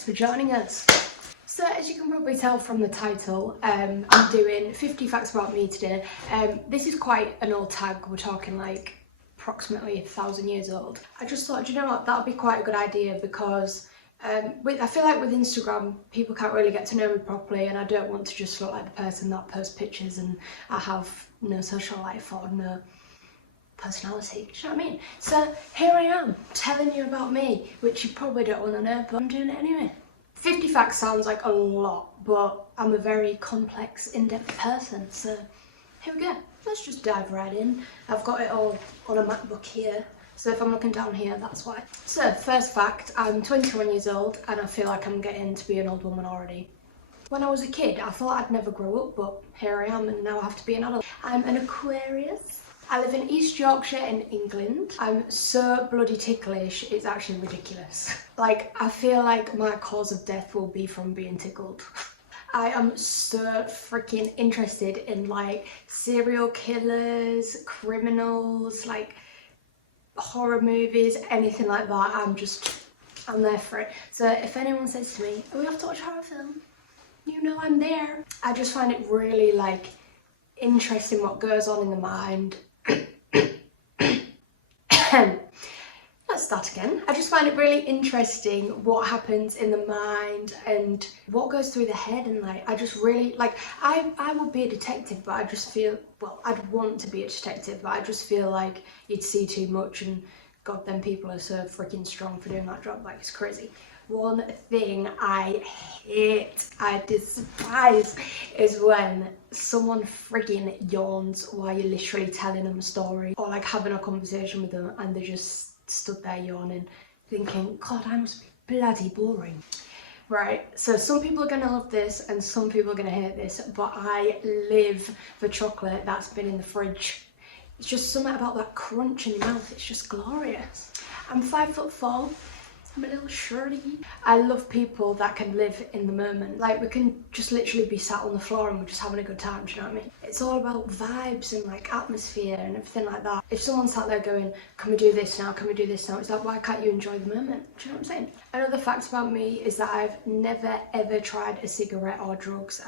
thanks for joining us. So as you can probably tell from the title, I'm doing 50 facts about me today. This is quite an old tag, we're talking like approximately 1,000 years old. I just thought, do you know what, that would be quite a good idea because I feel like with Instagram, people can't really get to know me properly, and I don't want to just look like the person that posts pictures and I have no social life or no personality, do you know what I mean? So here I am, telling you about me, which you probably don't want to know, but I'm doing it anyway. 50 facts sounds like a lot, but I'm a very complex, in-depth person, so here we go. Let's just dive right in. I've got it all on a MacBook here, so if I'm looking down here, that's why. So, first fact, I'm 21 years old and I feel like I'm getting to be an old woman already. When I was a kid, I thought I'd never grow up, but here I am and now I have to be an adult. I'm an Aquarius. I live in East Yorkshire in England. I'm so bloody ticklish, it's actually ridiculous. Like, I feel like my cause of death will be from being tickled. I am so freaking interested in like serial killers, criminals, like horror movies, anything like that. I'm there for it. So if anyone says to me, oh, we have to watch a horror film, you know I'm there. I just find it really like interesting what goes on in the mind. Let's start again. I just find it really interesting what happens in the mind and what goes through the head, and like I just really like I would be a detective, but I just feel, well, I'd want to be a detective, but I just feel like you'd see too much, and god, them people are so freaking strong for doing that job, like it's crazy. One thing I hate, I despise, is when someone frigging yawns while you're literally telling them a story or like having a conversation with them and they just stood there yawning, thinking, god, I must be bloody boring. Right, so some people are going to love this and some people are going to hate this, but I live for chocolate that's been in the fridge. It's just something about that crunch in your mouth, it's just glorious. I'm 5'4". I'm a little shorty. I love people that can live in the moment. Like, we can just literally be sat on the floor and we're just having a good time, do you know what I mean? It's all about vibes and like atmosphere and everything like that. If someone's sat there going, can we do this now, can we do this now? It's like, why can't you enjoy the moment? Do you know what I'm saying? Another fact about me is that I've never ever tried a cigarette or drugs.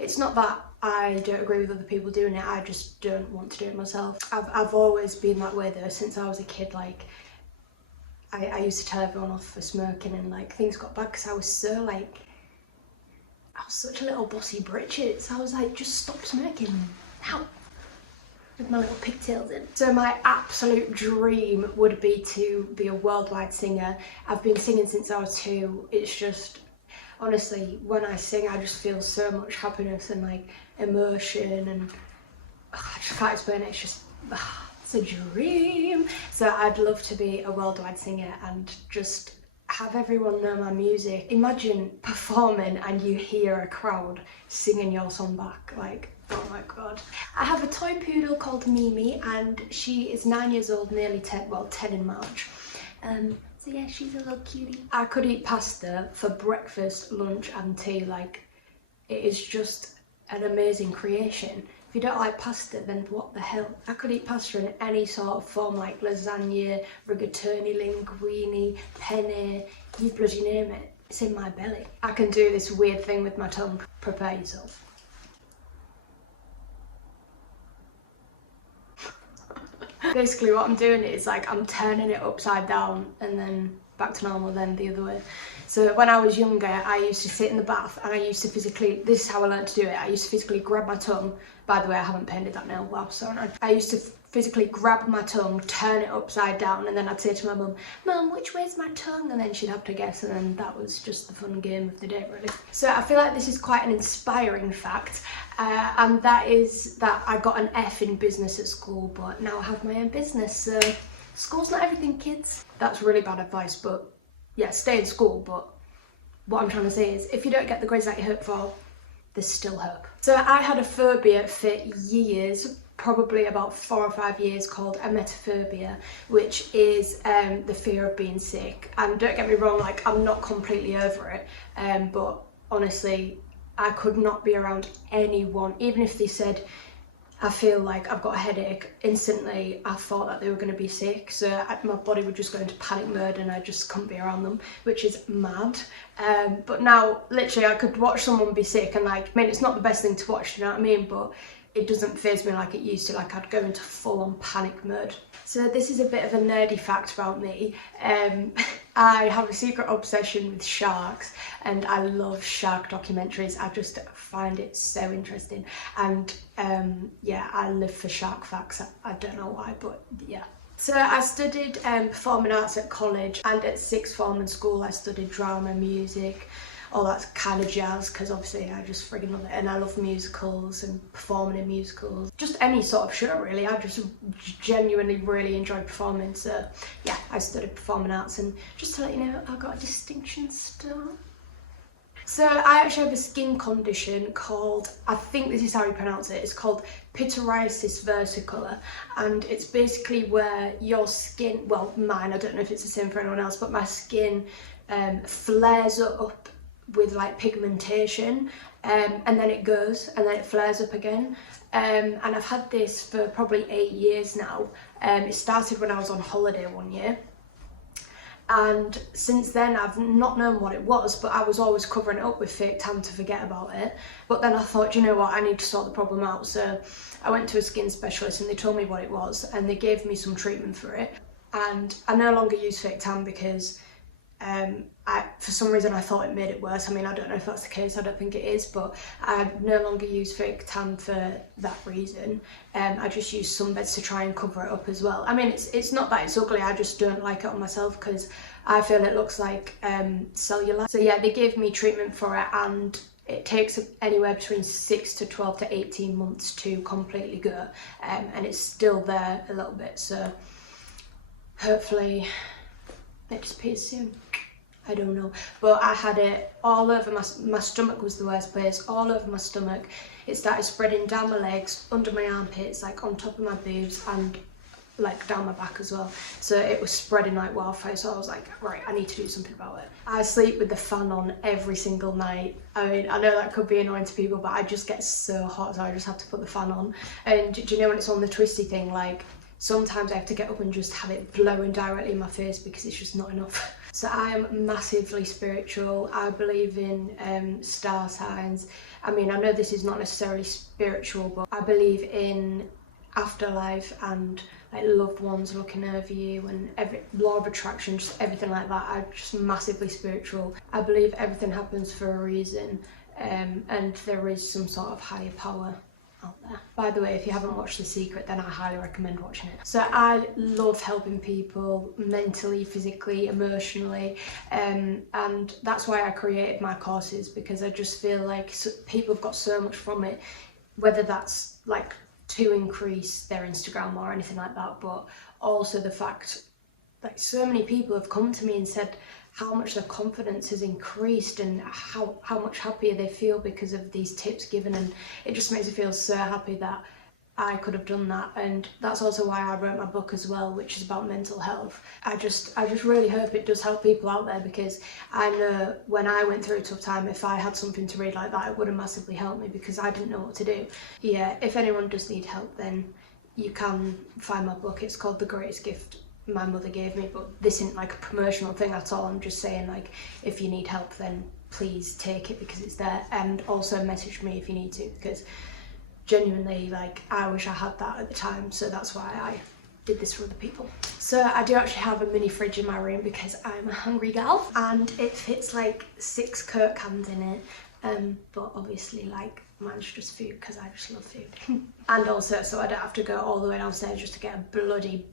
It's not that I don't agree with other people doing it, I just don't want to do it myself. I've always been that way though, since I was a kid. Like, I used to tell everyone off for smoking, and like things got bad because I was so like, I was such a little bossy britches. I was like, just stop smoking now, with my little pigtails in. So my absolute dream would be to be a worldwide singer. I've been singing since I was 2. It's just, honestly, when I sing I just feel so much happiness and like emotion, and I just can't explain it. It's just, it's a dream. So I'd love to be a worldwide singer and just have everyone know my music. Imagine performing and you hear a crowd singing your song back, like, oh my god. I have a toy poodle called Mimi and she is 9 years old, nearly 10, well 10 in March. So yeah, she's a little cutie. I could eat pasta for breakfast, lunch and tea. Like, it is just an amazing creation. If you don't like pasta, then what the hell? I could eat pasta in any sort of form, like lasagna, rigatoni, linguine, penne, you bloody name it. It's in my belly. I can do this weird thing with my tongue. Prepare yourself. Basically what I'm doing is like I'm turning it upside down and then back to normal, then the other way. So when I was younger, I used to sit in the bath and I used to physically, this is how I learned to do it, I used to physically grab my tongue. By the way, I haven't painted that nail, wow, so nice. I used to physically grab my tongue, turn it upside down, and then I'd say to my mum, Mum, which way's my tongue? And then she'd have to guess, and then that was just the fun game of the day, really. So I feel like this is quite an inspiring fact, and that is that I got an F in business at school, but now I have my own business, so school's not everything, kids. That's really bad advice, but yeah, stay in school, but what I'm trying to say is if you don't get the grades that you hope for, there's still hope. So I had a phobia for years, probably about 4 or 5 years, called emetophobia, which is the fear of being sick. And don't get me wrong, like, I'm not completely over it, but honestly, I could not be around anyone, even if they said, I feel like I've got a headache, instantly I thought that they were going to be sick, so my body would just go into panic mode and I just couldn't be around them, which is mad. But now literally I could watch someone be sick and like, I mean, it's not the best thing to watch, you know what I mean, but it doesn't faze me like it used to. Like, I'd go into full-on panic mode. So this is a bit of a nerdy fact about me. I have a secret obsession with sharks, and I love shark documentaries. I just find it so interesting, and yeah, I live for shark facts. I don't know why, but yeah. So I studied performing arts at college, and at sixth form in school I studied drama, music, all that kind of jazz, because obviously I just friggin' love it, and I love musicals and performing in musicals. Just any sort of show really, I just genuinely really enjoy performing. So yeah, I studied performing arts, and just to let you know, I got a distinction star. So I actually have a skin condition called, I think this is how you pronounce it, it's called pityriasis versicolor, and it's basically where your skin, well mine, I don't know if it's the same for anyone else, but my skin flares up with like pigmentation, and then it goes and then it flares up again, and I've had this for probably 8 years now. It started when I was on holiday one year, and since then I've not known what it was, but I was always covering it up with fake tan to forget about it. But then I thought, you know what, I need to sort the problem out, so I went to a skin specialist and they told me what it was and they gave me some treatment for it, and I no longer use fake tan because for some reason I thought it made it worse. I mean, I don't know if that's the case, I don't think it is, but I no longer use fake tan for that reason. I just use sunbeds to try and cover it up as well. I mean, it's not that it's ugly, I just don't like it on myself because I feel it looks like cellulite. So yeah, they gave me treatment for it, and it takes anywhere between 6 to 12 to 18 months to completely go, and it's still there a little bit, so hopefully it disappears soon. I don't know, but I had it all over my stomach was the worst place, all over my stomach. It started spreading down my legs, under my armpits, like on top of my boobs, and like down my back as well. So it was spreading like wildfire, so I was like, right, I need to do something about it. I sleep with the fan on every single night. I mean, I know that could be annoying to people, but I just get so hot, so I just have to put the fan on. And do you know when it's on the twisty thing, like sometimes I have to get up and just have it blowing directly in my face because it's just not enough. So I am massively spiritual. I believe in star signs. I mean, I know this is not necessarily spiritual, but I believe in afterlife and like loved ones looking over you, and law of attraction, just everything like that. I'm just massively spiritual. I believe everything happens for a reason, and there is some sort of higher power out there. By the way, if you haven't watched The Secret, then I highly recommend watching it. So I love helping people mentally, physically, emotionally, and that's why I created my courses, because I just feel like people have got so much from it, whether that's like to increase their Instagram or anything like that, but also the fact like so many people have come to me and said how much their confidence has increased and how much happier they feel because of these tips given, and it just makes me feel so happy that I could have done that. And that's also why I wrote my book as well, which is about mental health. I just really hope it does help people out there, because I know when I went through a tough time, if I had something to read like that, it would have massively helped me, because I didn't know what to do. Yeah, if anyone does need help, then you can find my book. It's called The Greatest Gift My Mother Gave Me, but this isn't like a promotional thing at all. I'm just saying, like, if you need help, then please take it because it's there, and also message me if you need to, because genuinely, like, I wish I had that at the time, so that's why I did this for other people. So I do actually have a mini fridge in my room because I'm a hungry gal, and it fits like 6 Coke cans in it, but obviously like mine's just food because I just love food. And also so I don't have to go all the way downstairs just to get a bloody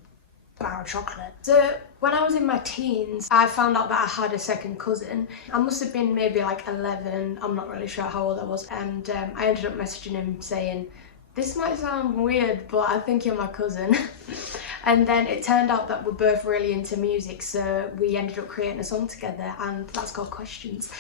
bar of chocolate. So when I was in my teens, I found out that I had a second cousin. I must have been maybe like 11, I'm not really sure how old I was, and I ended up messaging him saying, this might sound weird, but I think you're my cousin. And then it turned out that we're both really into music, so we ended up creating a song together, and that's called Questions.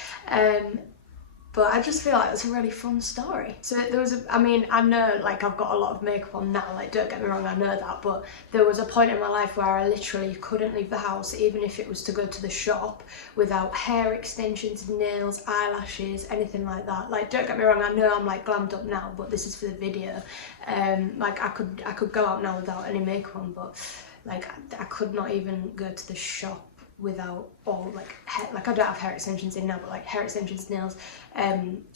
But I just feel like it's a really fun story. So there was I mean, I know like I've got a lot of makeup on now, like don't get me wrong, I know that, but there was a point in my life where I literally couldn't leave the house, even if it was to go to the shop, without hair extensions, nails, eyelashes, anything like that. Like don't get me wrong, I know I'm like glammed up now, but this is for the video. Like I could go out now without any makeup on, but like I could not even go to the shop without all like hair, like I don't have hair extensions in now, but like hair extensions, nails,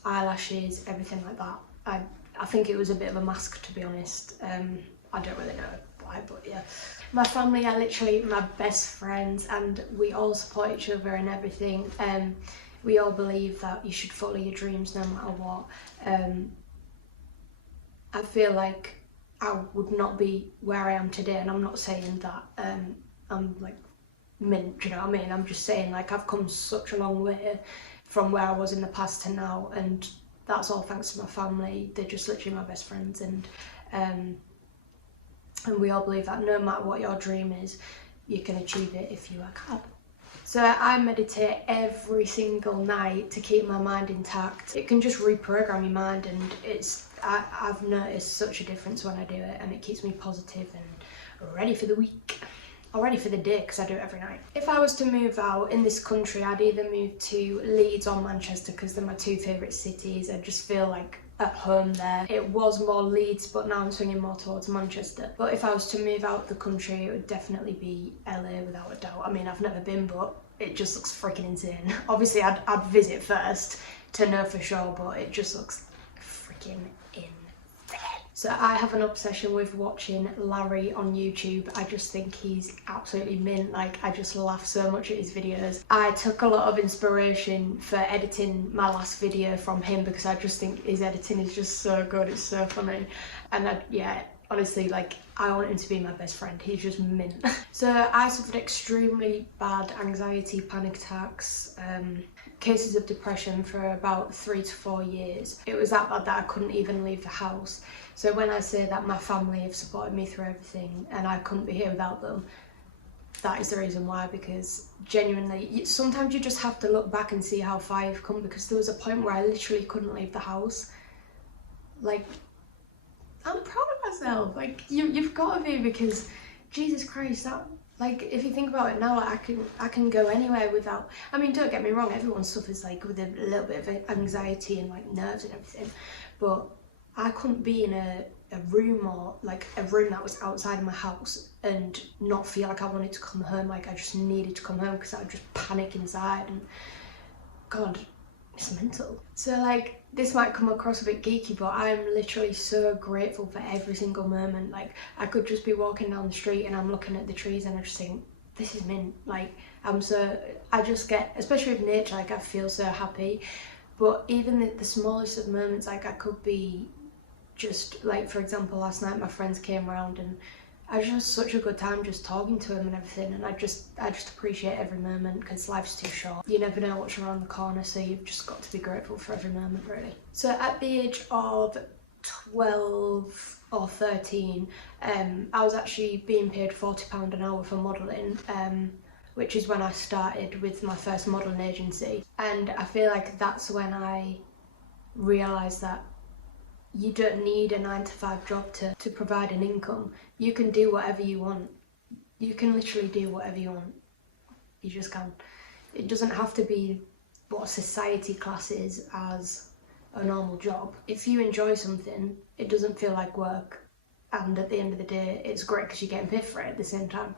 eyelashes, everything like that. I think it was a bit of a mask, to be honest. I don't really know why, but yeah. My family are literally my best friends, and we all support each other and everything. We all believe that you should follow your dreams no matter what. I feel like I would not be where I am today, and I'm not saying that I'm like mint, do you know what I mean? I'm just saying like I've come such a long way from where I was in the past to now, and that's all thanks to my family. They're just literally my best friends, and we all believe that no matter what your dream is, you can achieve it if you work hard. So I meditate every single night to keep my mind intact. It can just reprogram your mind, and I've noticed such a difference when I do it, and it keeps me positive and ready for the week. Or ready for the day, because I do it every night. If I was to move out in this country, I'd either move to Leeds or Manchester, because they're my two favourite cities. I just feel like at home there. It was more Leeds, but now I'm swinging more towards Manchester. But if I was to move out the country, it would definitely be LA without a doubt. I mean, I've never been, but it just looks freaking insane. Obviously, I'd visit first to know for sure, but it just looks freaking insane. So I have an obsession with watching Larry on YouTube. I just think he's absolutely mint. Like, I just laugh so much at his videos. I took a lot of inspiration for editing my last video from him, because I just think his editing is just so good. It's so funny. And yeah, honestly, like, I want him to be my best friend. He's just mint. So I suffered extremely bad anxiety, panic attacks, cases of depression for about 3 to 4 years. It was that bad that I couldn't even leave the house. So when I say that my family have supported me through everything and I couldn't be here without them, that is the reason why. Because genuinely, sometimes you just have to look back and see how far you've come, because there was a point where I literally couldn't leave the house. Like, I'm proud of myself. Like, you've got to be, because Jesus Christ, that, like, if you think about it now, like, I can go anywhere without, I mean, don't get me wrong, everyone suffers like with a little bit of anxiety and like nerves and everything, but I couldn't be in a room, or like a room that was outside of my house, and not feel like I wanted to come home. Like, I just needed to come home, because I would just panic inside, and God, it's mental. So like, this might come across a bit geeky, but I'm literally so grateful for every single moment. Like, I could just be walking down the street and I'm looking at the trees and I just think, this is mint. Like, I just get, especially with nature, like I feel so happy. But even the smallest of moments, like I could be just like, for example, last night my friends came around and I just had such a good time just talking to them and everything, and I just appreciate every moment, because life's too short. You never know what's around the corner, so you've just got to be grateful for every moment, really. So at the age of 12 or 13, I was actually being paid £40 an hour for modelling, which is when I started with my first modelling agency. And I feel like that's when I realised that you don't need a 9-to-5 job to provide an income. You can do whatever you want. You can literally do whatever you want. You just can. It doesn't have to be what society classes as a normal job. If you enjoy something, it doesn't feel like work. And at the end of the day, it's great because you're getting paid for it at the same time.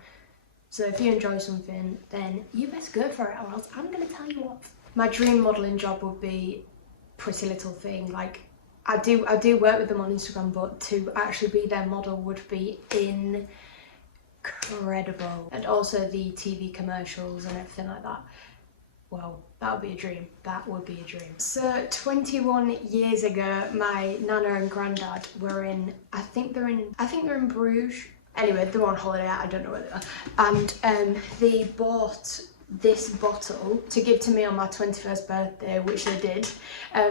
So if you enjoy something, then you best go for it, or else I'm going to tell you off. My dream modelling job would be Pretty Little Thing. Like, I do work with them on Instagram, but to actually be their model would be incredible. And also the TV commercials and everything like that. Well, that would be a dream. That would be a dream. So 21 years ago, my nana and granddad were in, I think they're in Bruges. Anyway, they were on holiday, I don't know where they are. And they bought this bottle to give to me on my 21st birthday, which they did.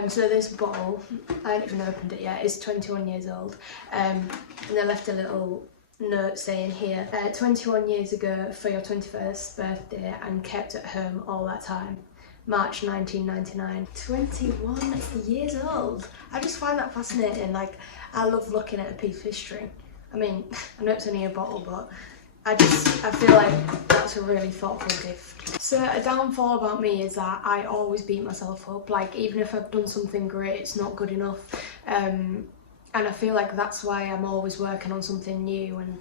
So this bottle, I haven't even opened it yet, it's 21 years old. And they left a little note saying here, 21 years ago for your 21st birthday and kept at home all that time. March 1999. 21 years old. I just find that fascinating. Like, I love looking at a piece of history. I mean, I know it's only a bottle, but I feel like that's a really thoughtful gift. So a downfall about me is that I always beat myself up. Like, even if I've done something great, it's not good enough. And I feel like that's why I'm always working on something new and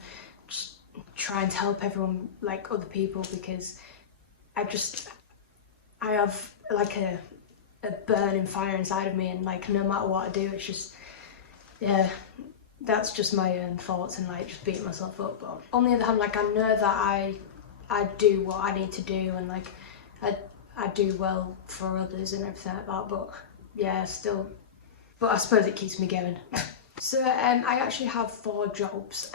just trying to help everyone, like other people, because I have like a burning fire inside of me, and like no matter what I do, it's just, yeah, that's just my own thoughts and like just beating myself up. But on the other hand, like I know that I do what I need to do, and like I do well for others and everything like that. But yeah, still, but I suppose it keeps me going. So I actually have 4 jobs,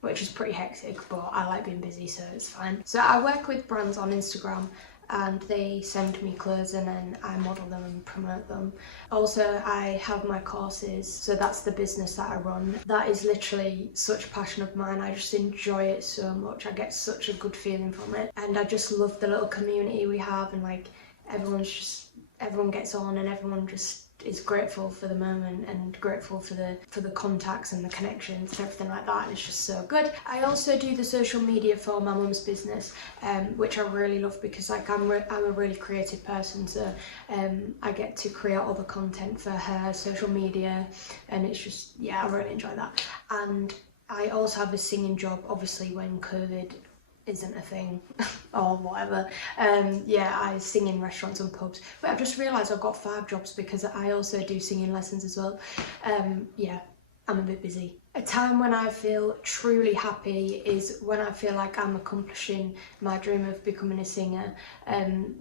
which is pretty hectic, but I like being busy, so it's fine. So I work with brands on Instagram, and they send me clothes and then I model them and promote them. Also, I have my courses, so that's the business that I run. That is literally such a passion of mine. I just enjoy it so much. I get such a good feeling from it, and I just love the little community we have, and like everyone gets on, and everyone just is grateful for the moment and grateful for the contacts and the connections and everything like that, and it's just so good. I also do the social media for my mum's business, which I really love, because like I'm a really creative person, so I get to create all the content for her social media, and it's just, yeah, I really enjoy that. And I also have a singing job, obviously when COVID isn't a thing or whatever. Yeah, I sing in restaurants and pubs, but I've just realised I've got 5 jobs because I also do singing lessons as well. Yeah, I'm a bit busy. A time when I feel truly happy is when I feel like I'm accomplishing my dream of becoming a singer.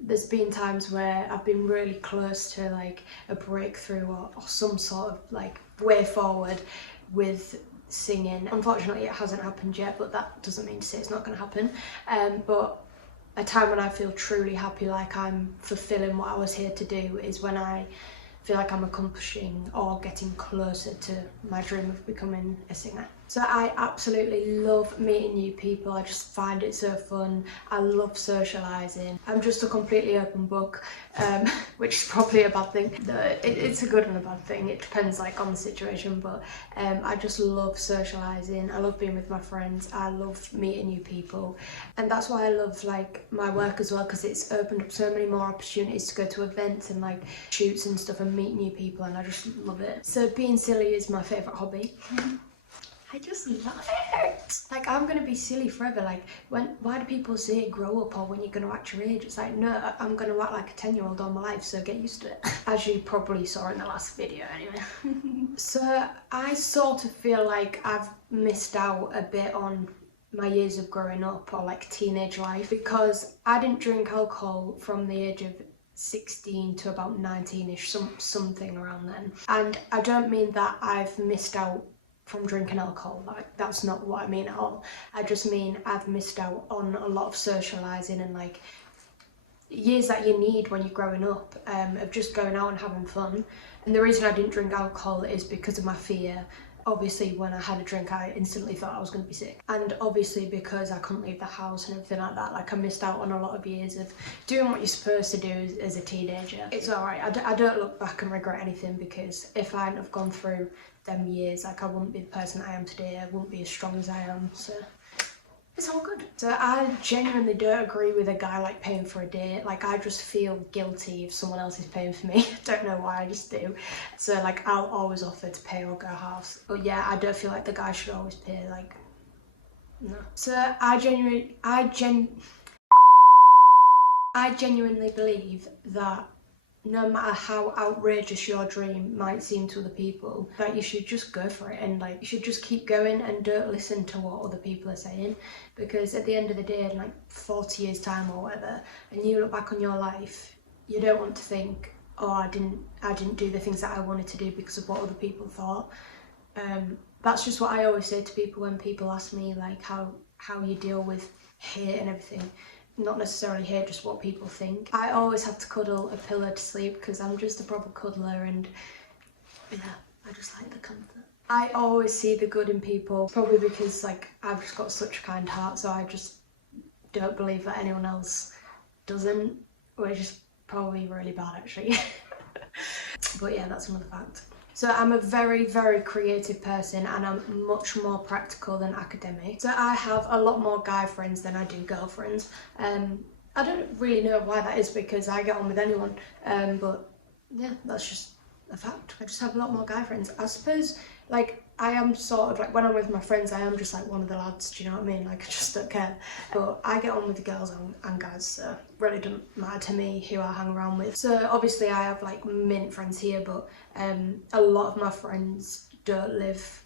There's been times where I've been really close to like a breakthrough or some sort of like way forward with singing. Unfortunately, it hasn't happened yet, but that doesn't mean to say it's not going to happen. But a time when I feel truly happy, like I'm fulfilling what I was here to do, is when I feel like I'm accomplishing or getting closer to my dream of becoming a singer. So I absolutely love meeting new people. I just find it so fun. I love socialising. I'm just a completely open book, which is probably a bad thing. It's a good and a bad thing. It depends like on the situation, but I just love socialising. I love being with my friends. I love meeting new people, and that's why I love like my work as well, because it's opened up so many more opportunities to go to events and like shoots and stuff and meet new people, and I just love it. So being silly is my favourite hobby. I just love it. Like, I'm gonna be silly forever. Like, why do people say grow up, or when you're gonna act your age? It's like, no, I'm gonna act like a 10-year-old all my life, so get used to it. As you probably saw in the last video anyway. So I sort of feel like I've missed out a bit on my years of growing up, or like teenage life, because I didn't drink alcohol from the age of 16 to about 19ish, something around then. And I don't mean that I've missed out from drinking alcohol, like that's not what I mean at all. I just mean I've missed out on a lot of socialising and like years that you need when you're growing up, of just going out and having fun. And the reason I didn't drink alcohol is because of my fear. Obviously, when I had a drink, I instantly thought I was going to be sick. And obviously, because I couldn't leave the house and everything like that, like I missed out on a lot of years of doing what you're supposed to do as a teenager. It's alright, I don't look back and regret anything, because if I hadn't have gone through them years, like I wouldn't be the person I am today, I wouldn't be as strong as I am, so it's all good. So I genuinely don't agree with a guy like paying for a date. Like, I just feel guilty if someone else is paying for me. I don't know why, I just do. So like, I'll always offer to pay or go halves. But yeah, I don't feel like the guy should always pay, like, no. So I genuinely believe that no matter how outrageous your dream might seem to other people, that you should just go for it, and like you should just keep going and don't listen to what other people are saying, because at the end of the day, in like 40 years time or whatever, and you look back on your life, you don't want to think, oh, I didn't do the things that I wanted to do because of what other people thought. That's just what I always say to people when people ask me like how you deal with hate and everything. Not necessarily hate, just what people think. I always have to cuddle a pillow to sleep, because I'm just a proper cuddler, and yeah, I just like the comfort. I always see the good in people, probably because like I've just got such a kind heart, so I just don't believe that anyone else doesn't, which is probably really bad actually. But yeah, that's another fact. So I'm a very, very creative person and I'm much more practical than academic. So I have a lot more guy friends than I do girlfriends. I don't really know why that is because I get on with anyone, but yeah, that's just a fact. I just have a lot more guy friends. I suppose, like, I am sort of like, when I'm with my friends, I am just like one of the lads, do you know what I mean? Like, I just don't care. But I get on with the girls and guys, so it really doesn't matter to me who I hang around with. So obviously I have like mint friends here, but a lot of my friends don't live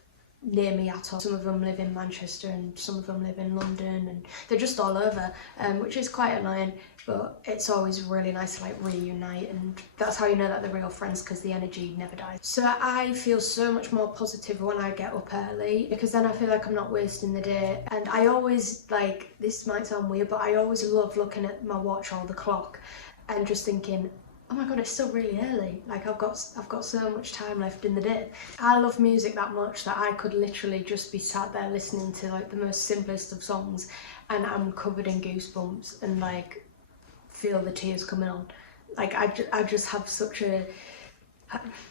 near me at all. Some of them live in Manchester and some of them live in London, and they're just all over, which is quite annoying, but it's always really nice to like reunite, and that's how you know that they're real friends, because the energy never dies. So I feel so much more positive when I get up early, because then I feel like I'm not wasting the day. And I always, like, this might sound weird, but I always love looking at my watch or the clock and just thinking, oh my god, it's still really early. Like, I've got so much time left in the day. I love music that much that I could literally just be sat there listening to like the most simplest of songs and I'm covered in goosebumps and like feel the tears coming on. Like, I just have such a...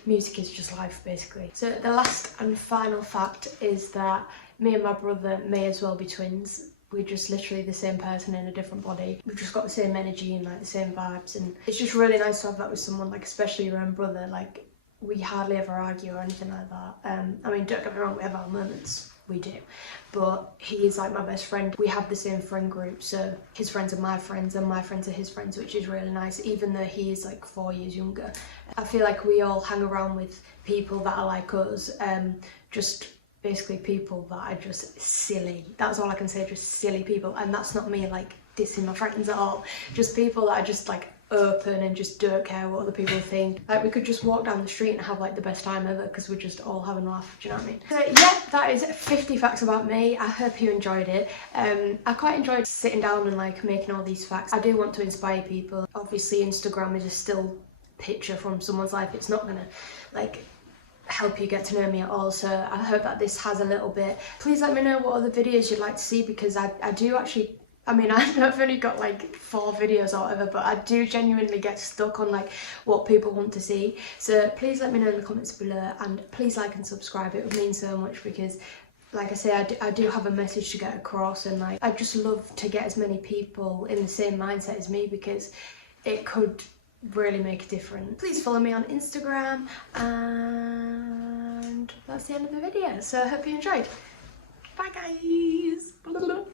music is just life, basically. So the last and final fact is that me and my brother may as well be twins. We're just literally the same person in a different body. We've just got the same energy and like the same vibes, and it's just really nice to have that with someone, like especially your own brother. Like, we hardly ever argue or anything like that. I mean, don't get me wrong, we have our moments, we do, but he's like my best friend. We have the same friend group, so his friends are my friends and my friends are his friends, which is really nice, even though he is like 4 years younger. I feel like we all hang around with people that are like us, just basically people that are just silly. That's all I can say, just silly people. And that's not me like dissing my friends at all, just people that are just like open and just don't care what other people think. Like, we could just walk down the street and have like the best time ever because we're just all having a laugh, do you know what I mean? So yeah, that is 50 facts about me. I hope you enjoyed it. I quite enjoyed sitting down and like making all these facts. I do want to inspire people. Obviously Instagram is a still picture from someone's life. It's not gonna like help you get to know me at all, so I hope that this has a little bit. Please let me know what other videos you'd like to see, because I do actually, I mean, I've only got like 4 videos or whatever, but I do genuinely get stuck on like what people want to see. So please let me know in the comments below, and please like and subscribe. It would mean so much, because like I say, I do have a message to get across, and like I just love to get as many people in the same mindset as me, because it could really make a difference. Please follow me on Instagram, and that's the end of the video. So I hope you enjoyed. Bye guys.